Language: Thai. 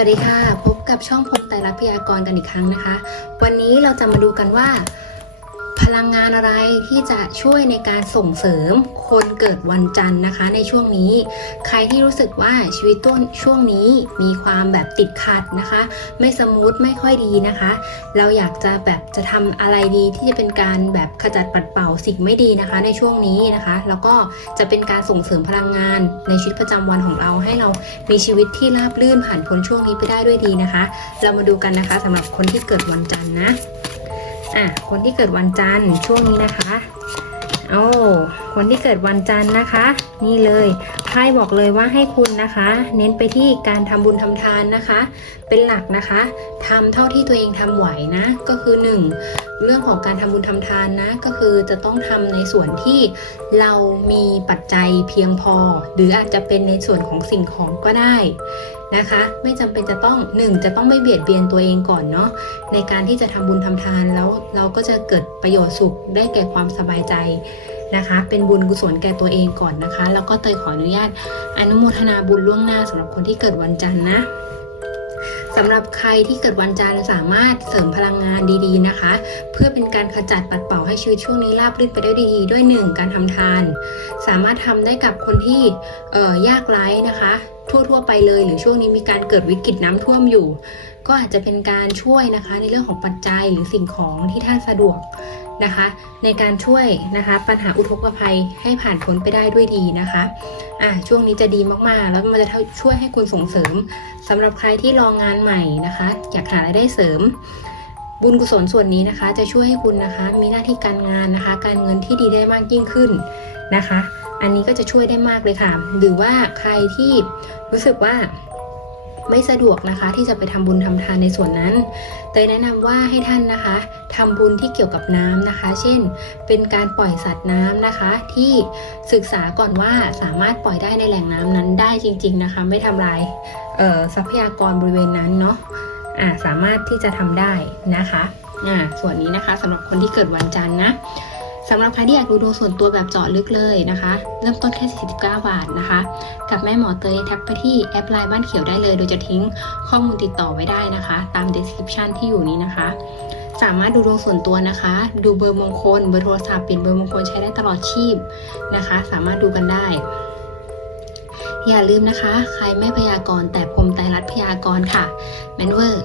วัสดีค่ะ พบกับช่องพบไตรลักษณ์พยากรณ์กันอีกครั้งนะคะ วันนี้เราจะมาดูกันว่า ลังงานอะไรที่จะช่วยในการส่งเสริมคนเกิดวันจันทร์นะคะ ในช่วงนี้ ใครที่รู้สึกว่าชีวิตต้นช่วงนี้มีความแบบติดขัดนะคะ ไม่สมูทไม่ค่อยดีนะคะ เราอยากจะแบบจะทำอะไรดีที่จะเป็นการแบบขจัดปัดเป่าสิ่งไม่ดีนะคะ ในช่วงนี้นะคะ แล้วก็จะเป็นการส่งเสริมพลังงาน ในชีวิตประจำวันของเราให้เรามีชีวิตที่ราบรื่นผ่านพ้นช่วงนี้ไปได้ด้วยดีนะคะ เรามาดูกันนะคะสำหรับคนที่เกิดวันจันทร์นะ อะคนที่เกิดวันจันทร์ช่วงนี้นะคะโอ้คนที่เกิดวันจันทร์นะคะ นี่เลยไพ่บอกเลยว่าให้คุณนะคะ เน้นไปที่การทำบุญทำทานนะคะ เป็นหลักนะคะทำเท่าที่ตัวเองทำไหวนะ ก็คือ 1 เรื่องของการทำบุญทำทานนะ ก็คือจะต้องทำในส่วนที่เรามีปัจจัยเพียงพอ หรืออาจจะเป็นในส่วนของสิ่งของก็ได้ นะคะ ไม่จำเป็นจะต้อง1จะต้องไม่เบียดเบียนตัวเองก่อนเนาะในการที่จะทำบุญทำทานแล้วเราก็จะเกิดประโยชน์สุขได้แก่ความสบายใจนะคะ เป็นบุญกุศลแก่ตัวเองก่อนนะคะ แล้วก็เตยขออนุญาตอนุโมทนาบุญล่วงหน้าสำหรับคนที่เกิดวันจันทร์นะ สำหรับใครที่เกิดวันจันทร์สามารถเสริมพลังงานดีๆนะคะ เพื่อเป็นการขจัดปัดเป่าให้ชีวิตช่วงนี้ราบรื่นไปได้ดีด้วยหนึ่งการทำทาน สามารถทำได้กับคนที่เอ่อยากไร้นะคะทั่วๆไปเลยหรือช่วงนี้มีการเกิดวิกฤตน้ำท่วมอยู่ ก็อาจจะเป็นการช่วยนะคะในเรื่องของปัจจัยหรือสิ่งของที่ท่านสะดวก นะคะ ในการช่วยนะคะ ปัญหาอุทกภัยให้ผ่านพ้นไปได้ด้วยดีนะคะอะช่วงนี้จะดีมากๆ แล้วมันจะช่วยให้คุณส่งเสริมสำหรับใครที่รองงานใหม่นะคะ อยากหารายได้เสริม บุญกุศลส่วนนี้นะคะ จะช่วยให้คุณนะคะ มีหน้าที่การงานนะคะ การเงินที่ดีได้มากยิ่งขึ้นนะคะ อันนี้ก็จะช่วยได้มากเลยค่ะ หรือว่าใครที่รู้สึกว่า ไม่สะดวกนะคะที่จะไปทำบุญทำทานในส่วนนั้นแต่แนะนำว่าให้ท่านนะคะทำบุญที่เกี่ยวกับน้ำนะคะ เช่น เป็นการปล่อยสัตว์น้ำนะคะ ที่ศึกษาก่อนว่าสามารถปล่อยได้ในแหล่งน้ำนั้นได้จริง ๆนะคะ ไม่ทำลายเอ่อทรัพยากรบริเวณนั้นเนาะอ่าสามารถที่จะทำได้นะคะอ่าส่วนนี้นะคะสำหรับคนที่เกิดวันจันทร์นะ สำหรับใครที่อยากดูดวงส่วนตัวแบบเจาะลึกเลยนะคะ เริ่มต้นแค่ 49 บาทนะคะ กับแม่หมอเตยทักไปที่แอปไลน์บ้านเขียวได้เลย โดยจะทิ้งข้อมูลติดต่อไว้ได้นะคะ ตาม description ที่อยู่นี้นะคะ สามารถดูดวงส่วนตัวนะคะ ดูเบอร์มงคล เบอร์โทรศัพท์เปลี่ยนเบอร์มงคลใช้ได้ตลอดชีพนะคะ สามารถดูกันได้อย่าลืมนะคะ ใครไม่พยากรณ์แต่พรมไตรลัดพยากรณ์ค่ะแมนเวอร์